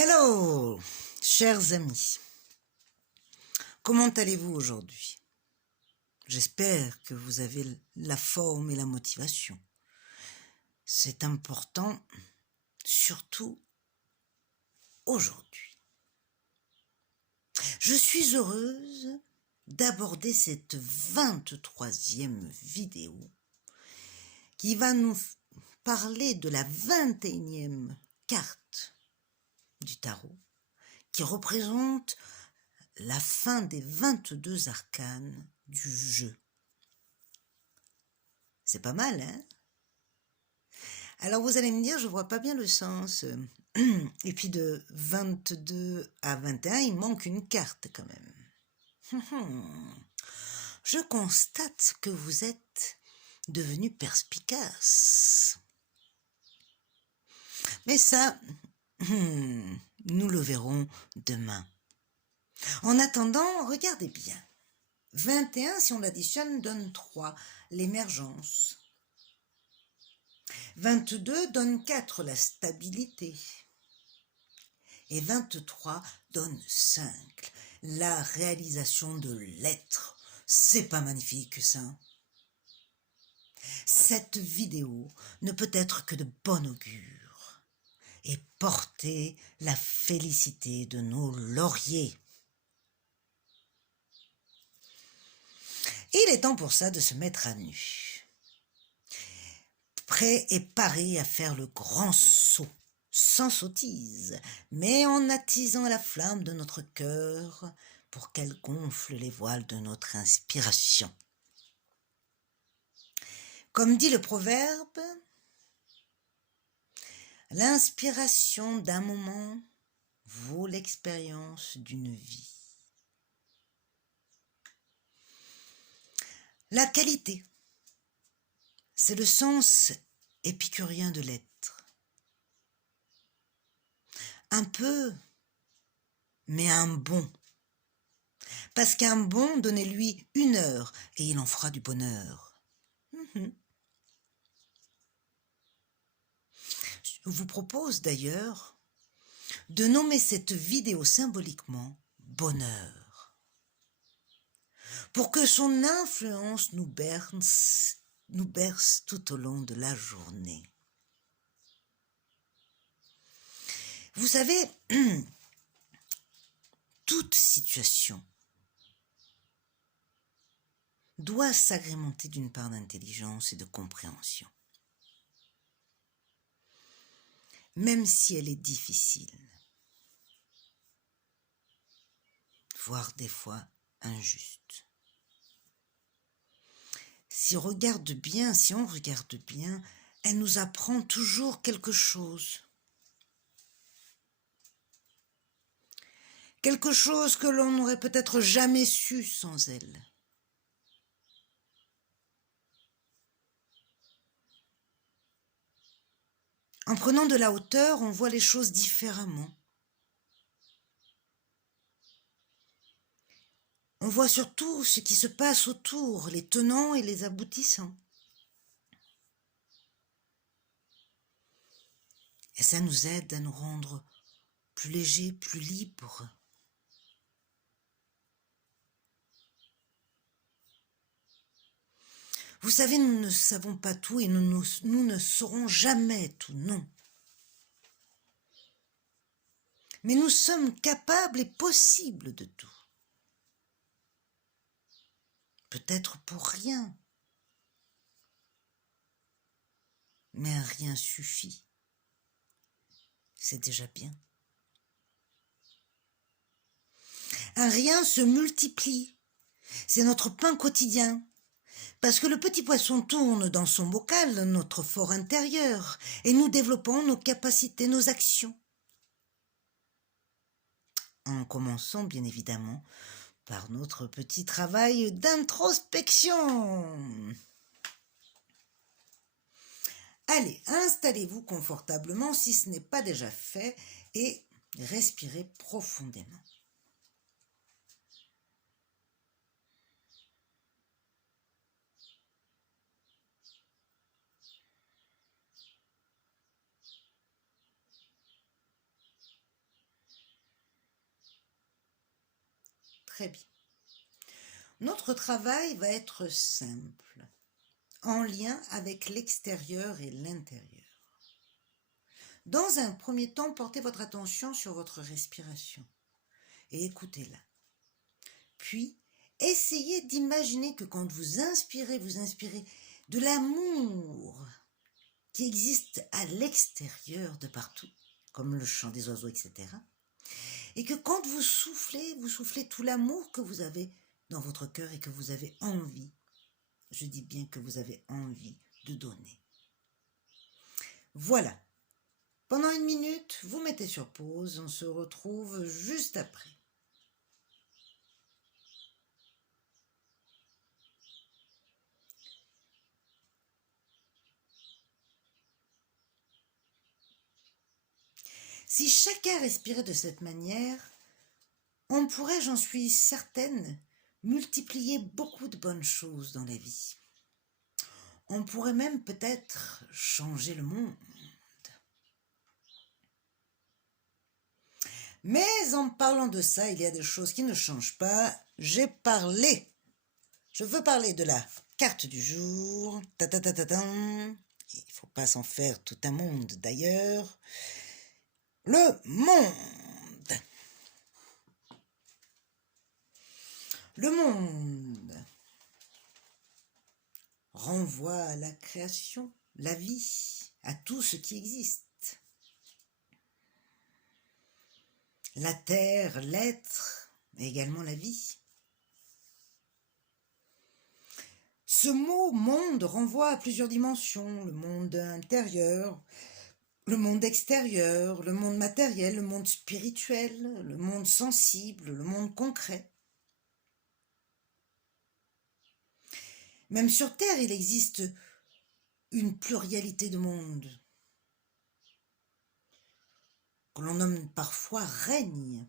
Hello, chers amis. Comment allez-vous aujourd'hui? J'espère que vous avez la forme et la motivation. C'est important, surtout aujourd'hui. Je suis heureuse d'aborder cette 23e vidéo qui va nous parler de la 21e carte du tarot qui représente la fin des 22 arcanes du jeu. C'est pas mal, hein? Alors vous allez me dire, je vois pas bien le sens. Et puis de 22 à 21, il manque une carte quand même. Je constate que vous êtes devenu perspicace. Mais ça, nous le verrons demain. En attendant, regardez bien. 21, si on l'additionne, donne 3, l'émergence. 22 donne 4, la stabilité. Et 23 donne 5, la réalisation de l'être. C'est pas magnifique, ça? Cette vidéo ne peut être que de bon augure et porter la félicité de nos lauriers. Il est temps pour ça de se mettre à nu, prêt et paré à faire le grand saut, sans sottise, mais en attisant la flamme de notre cœur pour qu'elle gonfle les voiles de notre inspiration. Comme dit le proverbe, l'inspiration d'un moment vaut l'expérience d'une vie. La qualité, c'est le sens épicurien de l'être. Un peu, mais un bon. Parce qu'un bon, donnez-lui 1 heure et il en fera du bonheur. Je vous propose d'ailleurs de nommer cette vidéo symboliquement « Bonheur » pour que son influence nous berce tout au long de la journée. Vous savez, toute situation doit s'agrémenter d'une part d'intelligence et de compréhension, même si elle est difficile, voire des fois injuste. Si on regarde bien, elle nous apprend toujours quelque chose. Quelque chose que l'on n'aurait peut-être jamais su sans elle. En prenant de la hauteur, on voit les choses différemment. On voit surtout ce qui se passe autour, les tenants et les aboutissants. Et ça nous aide à nous rendre plus légers, plus libres. Vous savez, nous ne savons pas tout et nous ne saurons jamais tout, non. Mais nous sommes capables et possibles de tout. Peut-être pour rien. Mais un rien suffit. C'est déjà bien. Un rien se multiplie. C'est notre pain quotidien. Parce que le petit poisson tourne dans son bocal, notre fort intérieur, et nous développons nos capacités, nos actions. En commençant, bien évidemment, par notre petit travail d'introspection. Allez, installez-vous confortablement si ce n'est pas déjà fait et respirez profondément. Très bien. Notre travail va être simple, en lien avec l'extérieur et l'intérieur. Dans un premier temps, portez votre attention sur votre respiration et écoutez-la. Puis, essayez d'imaginer que quand vous inspirez de l'amour qui existe à l'extérieur de partout, comme le chant des oiseaux, etc. Et que quand vous soufflez tout l'amour que vous avez dans votre cœur et que vous avez envie, je dis bien que vous avez envie de donner. Voilà. Pendant 1 minute, vous mettez sur pause, on se retrouve juste après. Si chacun respirait de cette manière, on pourrait, j'en suis certaine, multiplier beaucoup de bonnes choses dans la vie. On pourrait même peut-être changer le monde. Mais en parlant de ça, il y a des choses qui ne changent pas. Je veux parler de la carte du jour. Il ne faut pas s'en faire tout un monde d'ailleurs. Le monde. Le monde renvoie à la création, la vie, à tout ce qui existe. La terre, l'être, et également la vie. Ce mot « monde » renvoie à plusieurs dimensions, le monde intérieur, le monde extérieur, le monde matériel, le monde spirituel, le monde sensible, le monde concret. Même sur Terre, il existe une pluralité de mondes, que l'on nomme parfois règne.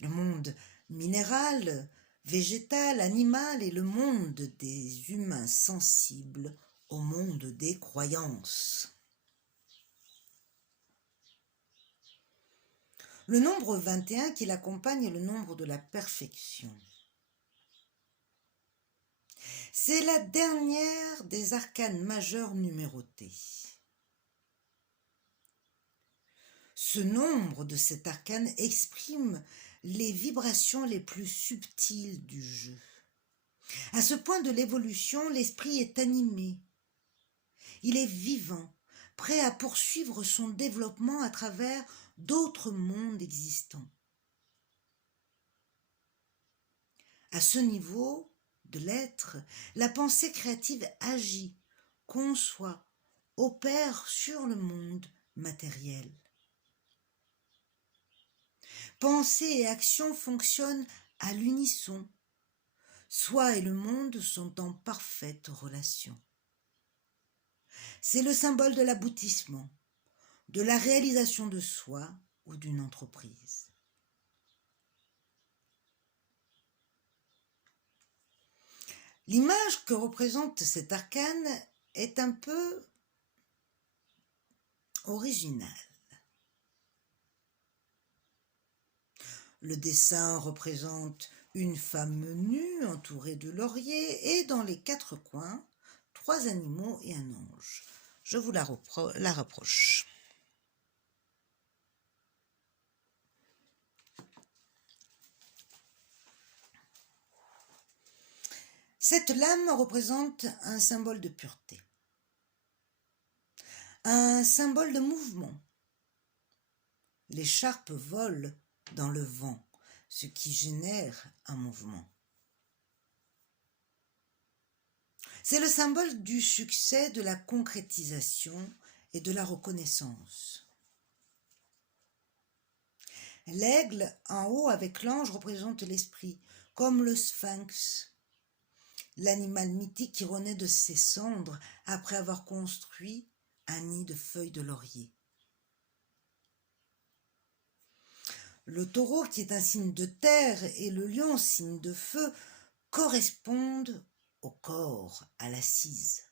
Le monde minéral, végétal, animal et le monde des humains sensibles au monde des croyances. Le nombre 21 qui l'accompagne est le nombre de la perfection. C'est la dernière des arcanes majeures numérotés. Ce nombre de cet arcane exprime les vibrations les plus subtiles du jeu. À ce point de l'évolution, l'esprit est animé. Il est vivant, prêt à poursuivre son développement à travers d'autres mondes existants. À ce niveau de l'être, la pensée créative agit, conçoit, opère sur le monde matériel. Pensée et action fonctionnent à l'unisson. Soi et le monde sont en parfaite relation. C'est le symbole de l'aboutissement, de la réalisation de soi ou d'une entreprise. L'image que représente cet arcane est un peu originale. Le dessin représente une femme nue entourée de lauriers et dans les 4 coins, 3 animaux et un ange. Je vous la rapproche. Cette lame représente un symbole de pureté, un symbole de mouvement. L'écharpe vole dans le vent, ce qui génère un mouvement. C'est le symbole du succès, de la concrétisation et de la reconnaissance. L'aigle en haut avec l'ange représente l'esprit, comme le sphinx, l'animal mythique qui renaît de ses cendres après avoir construit un nid de feuilles de laurier. Le taureau, qui est un signe de terre, et le lion, signe de feu, correspondent au corps, à l'assise.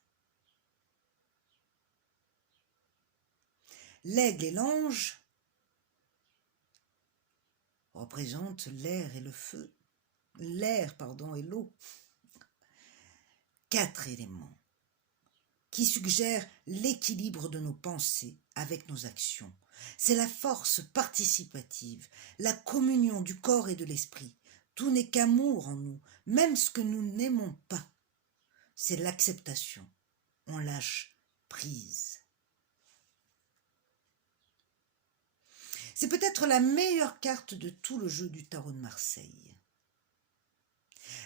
L'aigle et l'ange représentent l'air et le feu. l'air, pardon, et l'eau. 4 éléments qui suggèrent l'équilibre de nos pensées avec nos actions. C'est la force participative, la communion du corps et de l'esprit. Tout n'est qu'amour en nous, même ce que nous n'aimons pas. C'est l'acceptation. On lâche prise. C'est peut-être la meilleure carte de tout le jeu du tarot de Marseille.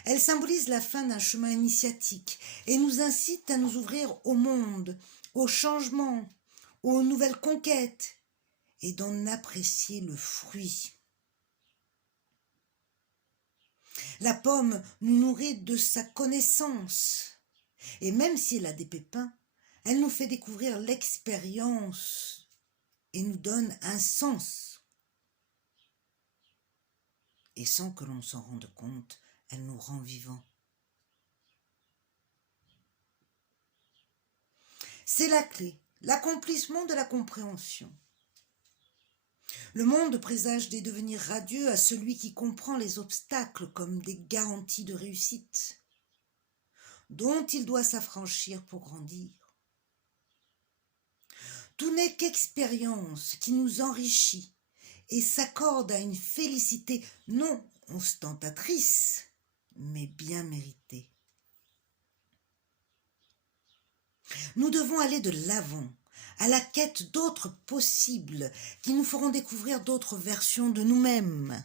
Elle symbolise la fin d'un chemin initiatique et nous incite à nous ouvrir au monde, au changement, aux nouvelles conquêtes et d'en apprécier le fruit. La pomme nous nourrit de sa connaissance et même si elle a des pépins, elle nous fait découvrir l'expérience et nous donne un sens. Et sans que l'on s'en rende compte, elle nous rend vivants. C'est la clé, l'accomplissement de la compréhension. Le monde présage des devenirs radieux à celui qui comprend les obstacles comme des garanties de réussite, dont il doit s'affranchir pour grandir. Tout n'est qu'expérience qui nous enrichit et s'accorde à une félicité non ostentatrice, mais bien méritée. Nous devons aller de l'avant, à la quête d'autres possibles qui nous feront découvrir d'autres versions de nous-mêmes.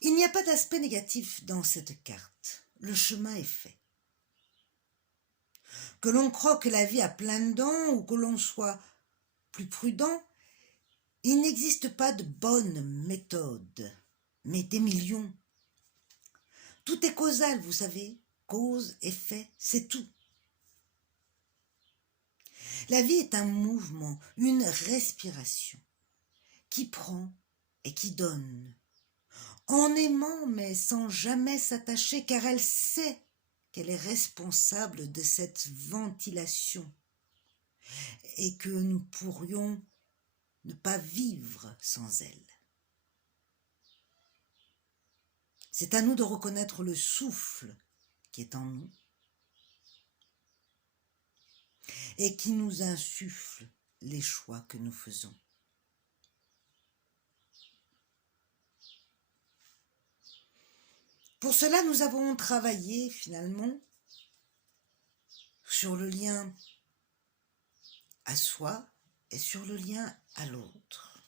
Il n'y a pas d'aspect négatif dans cette carte. Le chemin est fait. Que l'on croque la vie à pleines dents ou que l'on soit plus prudent, il n'existe pas de bonne méthode, mais des millions. Tout est causal, vous savez, cause, effet, c'est tout. La vie est un mouvement, une respiration, qui prend et qui donne, en aimant mais sans jamais s'attacher, car elle sait qu'elle est responsable de cette ventilation et que nous pourrions ne pas vivre sans elle. C'est à nous de reconnaître le souffle qui est en nous et qui nous insuffle les choix que nous faisons. Pour cela, nous avons travaillé finalement sur le lien à soi et sur le lien à l'autre.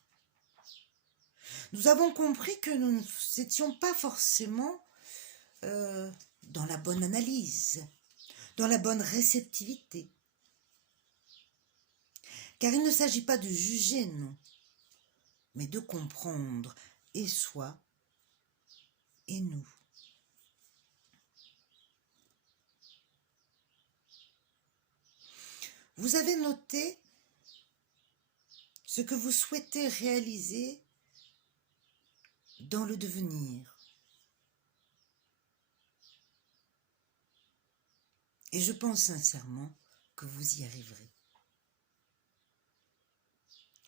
Nous avons compris que nous n'étions pas forcément dans la bonne analyse, dans la bonne réceptivité. Car il ne s'agit pas de juger, non, mais de comprendre et soi et nous. Vous avez noté ce que vous souhaitez réaliser dans le devenir. Et je pense sincèrement que vous y arriverez.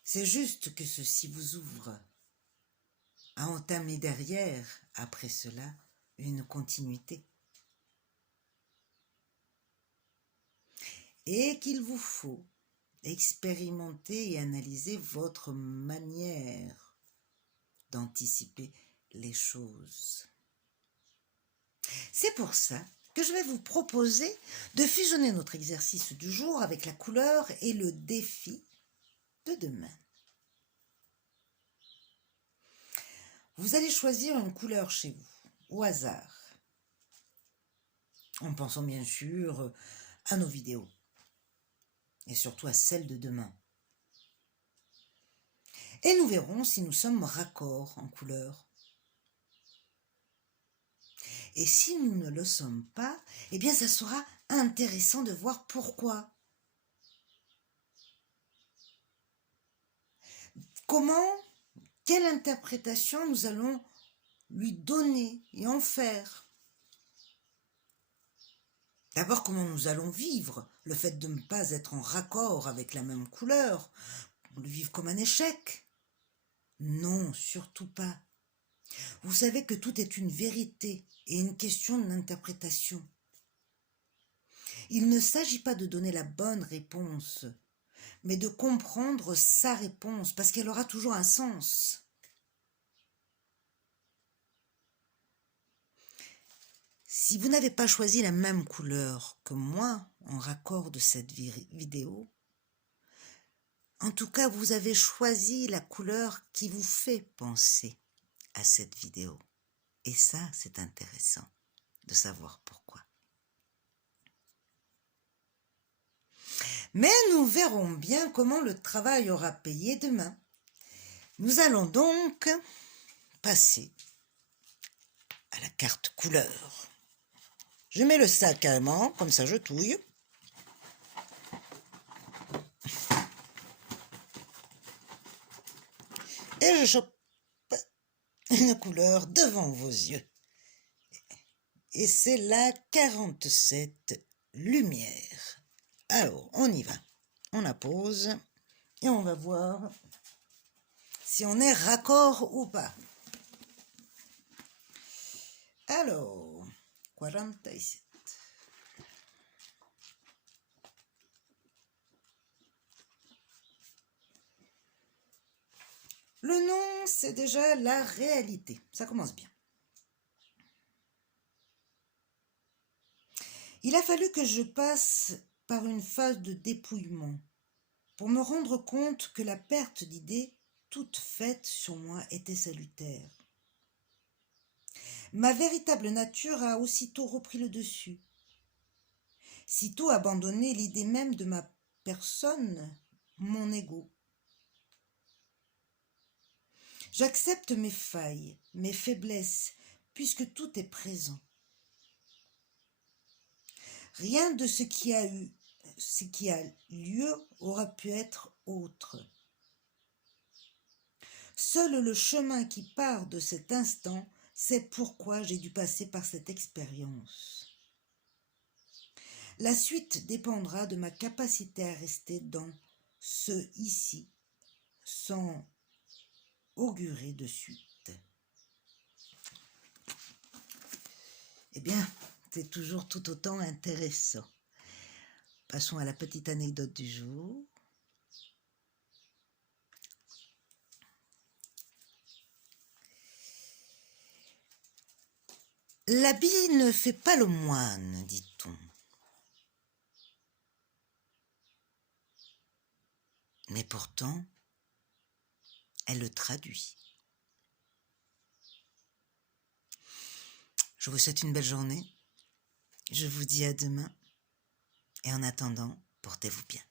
C'est juste que ceci vous ouvre à entamer derrière, après cela, une continuité. Et qu'il vous faut expérimenter et analyser votre manière d'anticiper les choses. C'est pour ça que je vais vous proposer de fusionner notre exercice du jour avec la couleur et le défi de demain. Vous allez choisir une couleur chez vous, au hasard, en pensant bien sûr à nos vidéos, et surtout à celle de demain. Et nous verrons si nous sommes raccords en couleur. Et si nous ne le sommes pas, eh bien ça sera intéressant de voir pourquoi. Quelle interprétation nous allons lui donner et en faire. D'abord, comment nous allons vivre le fait de ne pas être en raccord avec la même couleur, le vivre comme un échec, Non, surtout pas. Vous savez que tout est une vérité et une question d'interprétation. Il ne s'agit pas de donner la bonne réponse, mais de comprendre sa réponse, parce qu'elle aura toujours un sens. Si vous n'avez pas choisi la même couleur que moi en raccord de cette vidéo, en tout cas, vous avez choisi la couleur qui vous fait penser à cette vidéo. Et ça, c'est intéressant de savoir pourquoi. Mais nous verrons bien comment le travail aura payé demain. Nous allons donc passer à la carte couleur. Je mets le sac carrément, comme ça je touille. Et je chope une couleur devant vos yeux. Et c'est la 47 lumière. Alors, on y va. On la pose et on va voir si on est raccord ou pas. Alors, 47. Le nom, c'est déjà la réalité. Ça commence bien. Il a fallu que je passe par une phase de dépouillement pour me rendre compte que la perte d'idées toute faite sur moi était salutaire. Ma véritable nature a aussitôt repris le dessus. Sitôt abandonné l'idée même de ma personne, mon ego. J'accepte mes failles, mes faiblesses, puisque tout est présent. Rien de ce qui a lieu aura pu être autre. Seul le chemin qui part de cet instant, c'est pourquoi j'ai dû passer par cette expérience. La suite dépendra de ma capacité à rester dans ce ici, sans augurer de suite. Eh bien, c'est toujours tout autant intéressant. Passons à la petite anecdote du jour. L'habit ne fait pas le moine, dit-on. Mais pourtant, elle le traduit. Je vous souhaite une belle journée. Je vous dis à demain. Et en attendant, portez-vous bien.